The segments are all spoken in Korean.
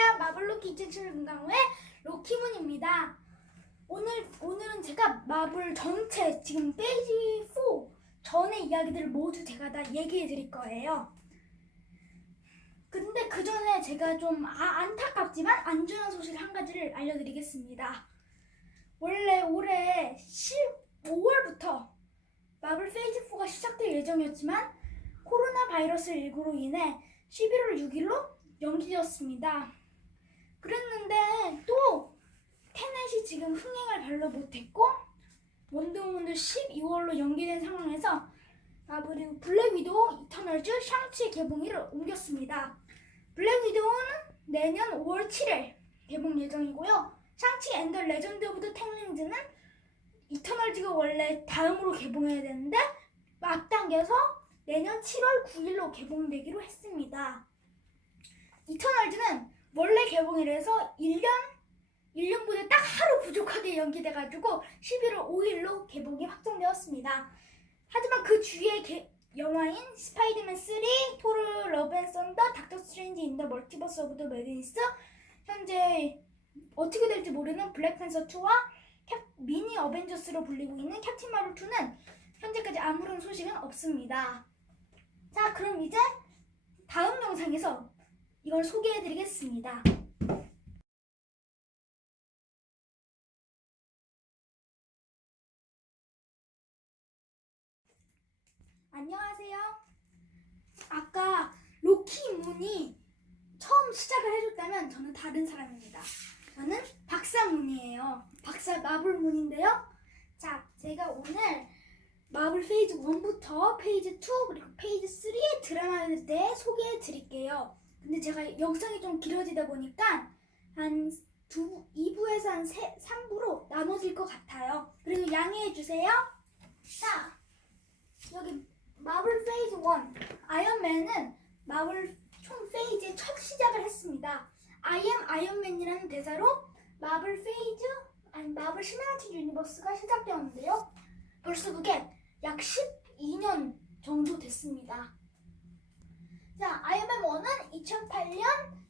안녕하세요. 마블로키 2007 로키문입니다. 오늘 오늘은 제가 마블 전체 지금 페이지 4 전의 이야기들을 모두 제가 다 얘기해 드릴 거예요. 근데 그 전에 제가 좀 아- 안타깝지만 안전한 소식 한 가지를 알려드리겠습니다. 원래 올해 15월부터 마블 페이지 4가 시작될 예정이었지만 코로나 바이러스 19로 인해 11월 6일로 연기되었습니다. 그랬는데 또 테넷이 지금 흥행을 별로 못했고 원더우먼도 12월로 연기된 상황에서 마블이 블랙 위도우, 이터널즈, 샹치 개봉일을 옮겼습니다. 블랙 위도우는 내년 5월 7일 개봉 예정이고요. 샹치 앤더 레전드 오브 더 탱링즈는 이터널즈가 원래 다음으로 개봉해야 되는데 앞당겨서 내년 7월 9일로 개봉되기로 했습니다. 이터널즈는 원래 개봉일에서 1년 1년보다 딱 하루 부족하게 연기돼가지고 11월 5일로 개봉이 확정되었습니다. 하지만 그 주위의 개- 영화인 스파이더맨 3, 토르 러브 앤 썬더, 닥터 스트레인지 인더 멀티버스 오브 더 매드니스 현재 어떻게 될지 모르는 블랙팬서 2와 캡, 미니 어벤져스로 불리고 있는 캡틴 마블 2는 현재까지 아무런 소식은 없습니다. 자, 그럼 이제 다음 영상에서 이걸 소개해드리겠습니다. 안녕하세요. 아까 로키 문이 처음 시작을 해줬다면 저는 다른 사람입니다. 저는 박사 문이에요. 박사 마블 문인데요. 자, 제가 오늘 마블 페이지 1부터 페이지 2 그리고 페이지 3의 드라마에 대해 소개해 드릴게요. 근데 제가 영상이 좀 길어지다 보니까 한 두, 2부에서 한 3부로 나눠질 것 같아요. 그리고 양해해 주세요. 자, 여기 마블 페이지 1 아이언맨은 마블 총 페이지의 첫 시작을 했습니다. I am 아이언맨이라는 대사로 마블 페이즈 아니 마블 시네마틱 유니버스가 시작되었는데요. 벌써 그게 약 12년 정도 됐습니다. 자, 아이언맨 1은 2008년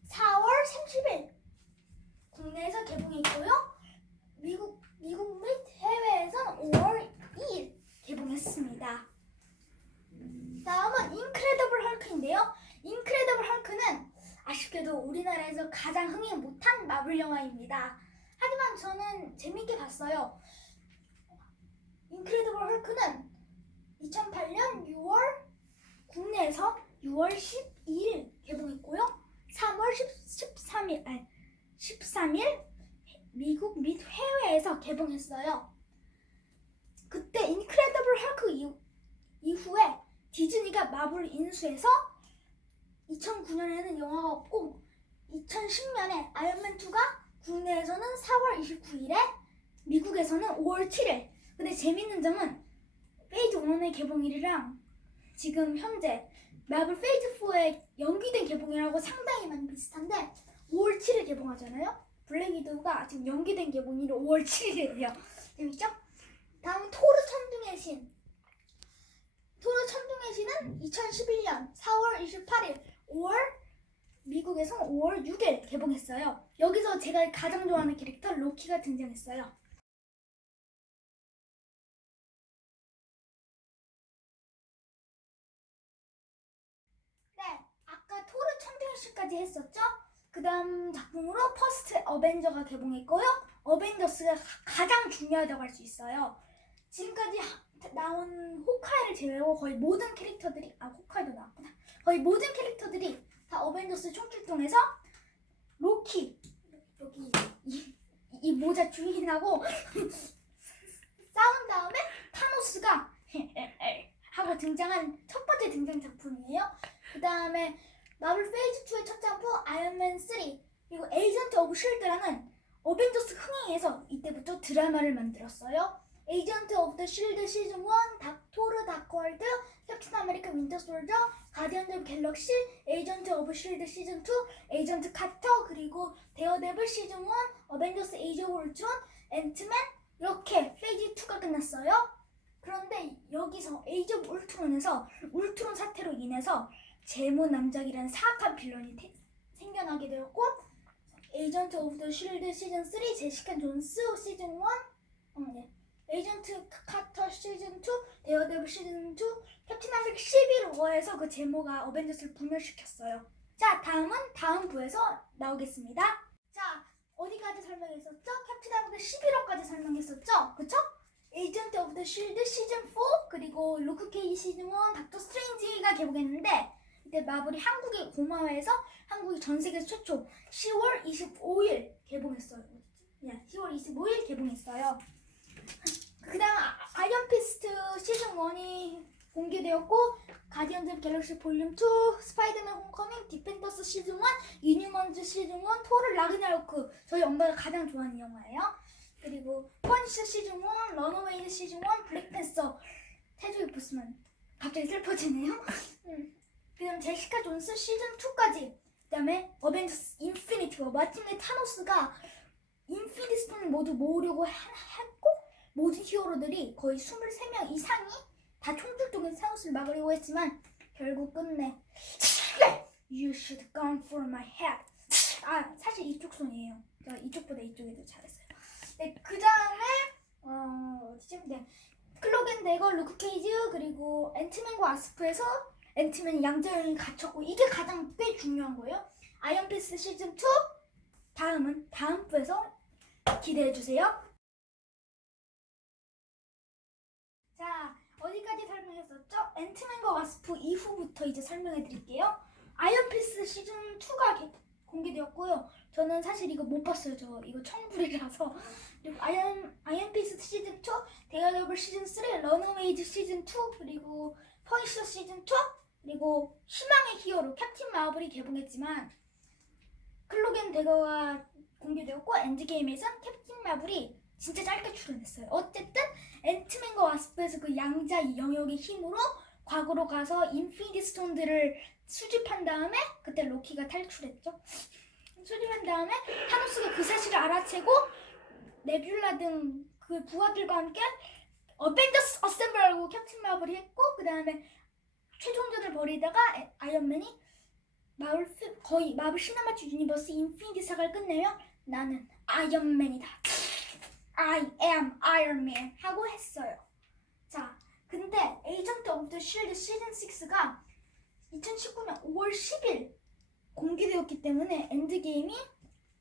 4월 30일 국내에서 개봉했고요. 미국 미국 및 해외에서는 5월 2일 개봉했습니다. 다음은 인크레더블 헐크인데요. 인크레더블 헐크는 아쉽게도 우리나라에서 가장 흥행 못한 마블 영화입니다. 하지만 저는 재밌게 봤어요. 인크레더블 헐크는 2008년 6월 국내에서 6월 12일 개봉했고요. 3월 10, 13일 아니 13일 미국 및 해외에서 개봉했어요. 그때 인크레더블 헐크 이후, 이후에 디즈니가 마블 인수해서 2009년에는 영화가 없고 2010년에 아이언맨 2가 국내에서는 4월 29일에 미국에서는 5월 7일. 근데 재밌는 점은 페이지 1의 개봉일이랑 지금 현재 마블 페이지 4의 연기된 개봉이라고 상당히 많이 비슷한데 5월 7일 개봉하잖아요. 블랙 위도우가 지금 연기된 개봉일이 5월 7일이에요. 재밌죠? 다음 토르 천둥의 신. 토르 천둥의 신은 2011년 4월 28일 5월 미국에서 5월 6일 개봉했어요. 여기서 제가 가장 좋아하는 캐릭터 로키가 등장했어요. 3까지 했었죠. 그 다음 작품으로 퍼스트 어벤져가 개봉했고요. 어벤져스가 가장 중요하다고 할 수 있어요. 지금까지 나온 호카이를 제외하고 거의 모든 캐릭터들이 아 호카이도 나왔구나. 거의 모든 캐릭터들이 다 어벤져스 총출동해서 로키 여기 이, 이 모자 주인하고 싸운 다음에 타노스가 하고 등장한 첫 번째 등장 작품이에요. 그 다음에 마블 페이즈 2의 첫 작품 아이언맨 3 그리고 에이전트 오브 실드라는 어벤져스 흥행에서 이때부터 드라마를 만들었어요. 에이전트 오브 더 실드 시즌 1, 닥토르 다크월드, 캡틴 아메리카 윈터 솔저, 가디언즈 오브 갤럭시, 에이전트 오브 실드 시즌 2, 에이전트 카터, 그리고 데어데블 시즌 1, 어벤져스 오브 울트론, 앤트맨 이렇게 페이지 2가 끝났어요. 그런데 여기서 오브 울트론에서 울트론 사태로 인해서 제모 남작이라는 사악한 빌런이 태- 생겨나게 되었고 에이전트 오브 더 쉴드 시즌 3, 제시카 존스 시즌 1, 어, 네. 에이전트 카터 시즌 2, 데어데블 시즌 2, 캡틴 아메리카 11호에서 그 제모가 어벤져스를 분열시켰어요. 자, 다음은 다음 부에서 나오겠습니다. 자, 어디까지 설명했었죠? 캡틴 아메리카 11호까지 설명했었죠? 그쵸? 에이전트 오브 더 쉴드 시즌 4 그리고 루크 케이지 시즌 1 닥터 스트레인지가 개봉했는데 이때 마블이 한국에 고마워해서 한국이 전 세계 최초 10월 25일 개봉했어요. 네, 10월 25일 개봉했어요. 그다음 아- 아이언 피스트 시즌 1이 공개되었고 가디언즈 오브 갤럭시 볼륨 2, 스파이더맨 홈커밍, 디펜더스 시즌 1, 유니먼즈 시즌 1, 토르 라그나로크 저희 엄마가 가장 좋아하는 영화예요. 그리고 퍼니셔 시즌 1, 런어웨이즈 시즌 1, 블랙팬서 테드 이프스만 갑자기 슬퍼지네요. 음. 그다음 제시카 존스 시즌 2까지. 그다음에 어벤져스 인피니티 워 마침내 타노스가 인피니티 스톤을 모두 모으려고 하- 했고 모든 히어로들이 거의 23명 이상이 다 총줄동에서 타노스를 막으려고 했지만 결국 끝내. You should come for my head. 아 사실 이쪽 손이에요. 제가 이쪽보다 이쪽이 더 잘했어요. 네, 그 다음에 어 어디지? 네. 클로겐 데거 루크 케이지 그리고 앤트맨과 아스프에서 앤트맨 양자형이 갇혔고 이게 가장 꽤 중요한 거예요. 아이언피스 시즌 2 다음은 다음 부에서 기대해 주세요. 자 어디까지 설명했었죠? 앤트맨과 와스프 이후부터 이제 설명해 드릴게요. 아이언피스 시즌 2가 공개되었고요. 저는 사실 이거 못 봤어요. 저 이거 청불이라서 그리고 아이언 아이언피스 시즌 2, 데어더블 시즌 3, 런어웨이즈 시즌 2 그리고 퍼니셔 시즌 2 그리고 희망의 히어로 캡틴 마블이 개봉했지만 클로겐 데거가 공개되었고 엔드게임에선 캡틴 마블이 진짜 짧게 출연했어요. 어쨌든 앤트맨과 와스프에서 그 양자 영역의 힘으로 과거로 가서 인피니티 스톤들을 수집한 다음에 그때 로키가 탈출했죠. 수집한 다음에 타노스가 그 사실을 알아채고 네뷸라 등 그 부하들과 함께 어벤져스 어셈블하고 캡틴 마블이 했고 그 다음에 벌이다가 에- 아이언맨이 마블 피- 거의 마블 시네마틱 유니버스 인피니티 사가를 끝내며 나는 아이언맨이다. I am Iron Man 하고 했어요. 자, 근데 에이전트 오브 더 쉴드 시즌 6가 2019년 5월 10일 공개되었기 때문에 엔드게임이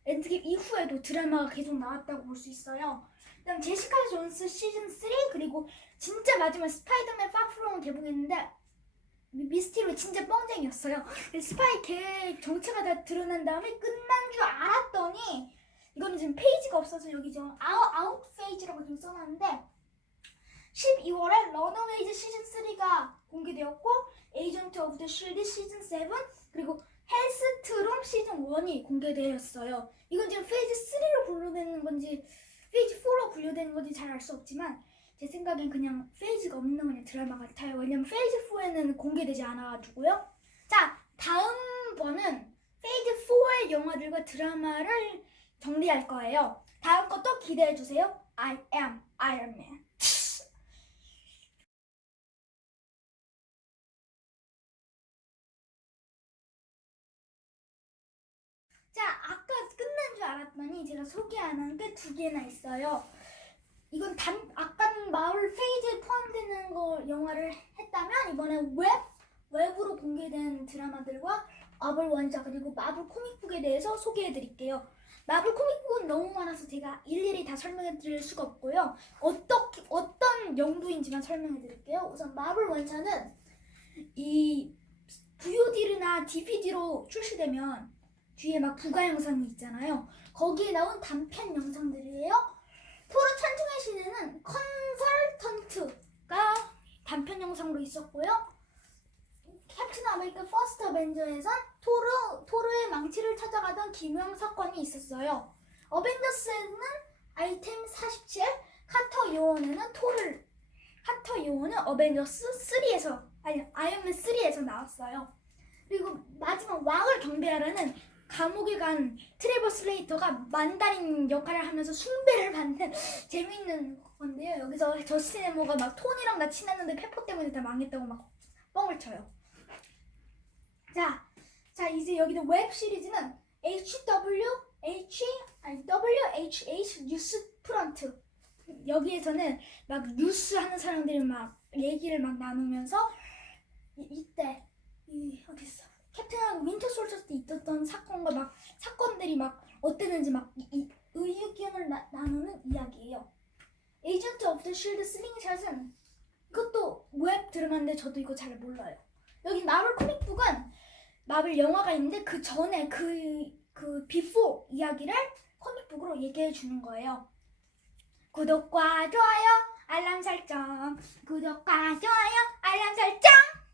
엔드게임 이후에도 드라마가 계속 나왔다고 볼 수 있어요. 그다음 제시카 존스 시즌 3 그리고 진짜 마지막 스파이더맨 파프롬 개봉했는데 미- 미스티로 진짜 뻥쟁이였어요. 스파이 걔 정체가 다 드러난 다음에 끝난 줄 알았더니 이거는 지금 페이지가 없어서 여기 좀 아웃 아웃 페이지라고 좀 써놨는데 12월에 런어웨이즈 시즌 3가 공개되었고 에이전트 오브 더 쉴드 시즌 7 그리고 헬스트롬 시즌 1이 공개되었어요. 이건 지금 페이지 3로 분류되는 건지 페이지 4로 분류되는 건지 잘 알 수 없지만 제 생각엔 그냥 페이지가 없는 그냥 드라마 같아요. 왜냐면 페이지 4에는 공개되지 않아가지고요. 자, 다음번은 페이지 4의 영화들과 드라마를 정리할 거예요. 다음 것도 기대해 주세요. I am Iron Man. 자, 아까 끝난 줄 알았더니 제가 소개 안 한 게 두 개나 있어요. 이건 단 아까 마을 페이지에 포함되는 거 영화를 했다면 이번에 웹 웹으로 공개된 드라마들과 마블 원작 그리고 마블 코믹북에 대해서 소개해 드릴게요. 마블 코믹북은 너무 많아서 제가 일일이 다 설명해 드릴 수가 없고요. 어떻게 어떤 용도인지만 설명해 드릴게요. 우선 마블 원작은 이 VOD나 DVD로 출시되면 뒤에 막 부가 영상이 있잖아요. 거기에 나온 단편 영상들이에요. 토르 천둥의 시대는 컨설턴트가 단편 영상으로 있었고요. 캡틴 아메리카 퍼스트 어벤져에선 토르, 토르의 망치를 찾아가던 기묘한 사건이 있었어요. 어벤져스에는 아이템 47, 카터 요원에는 토르, 카터 요원은 어벤져스 3에서, 아니, 아이언맨 3에서 나왔어요. 그리고 마지막 왕을 경배하라는 감옥에 간 트레버 슬레이터가 만다린 역할을 하면서 숭배를 받는 재미있는 건데요. 여기서 저스틴 에모가 막 톤이랑 나 친했는데 페퍼 때문에 다 망했다고 막 뻥을 쳐요. 자, 자 이제 여기는 웹 시리즈는 HW H 아니 W H H 뉴스 프런트 여기에서는 막 뉴스 하는 사람들이 막 얘기를 막 나누면서 이, 이때 이 어디 있어 캡틴하고 윈터 솔저스 때 있었던 사건과 막 사건들이 막 어땠는지 막 이, 이 의견을 나, 나누는 이야기예요. 에이전트 오브 더 쉴드 슬링샷은 이것도 웹 드라마인데 저도 이거 잘 몰라요. 여기 마블 코믹북은 마블 영화가 있는데 그 전에 그, 그 비포 이야기를 코믹북으로 얘기해 주는 거예요. 구독과 좋아요, 알람 설정. 구독과 좋아요, 알람 설정.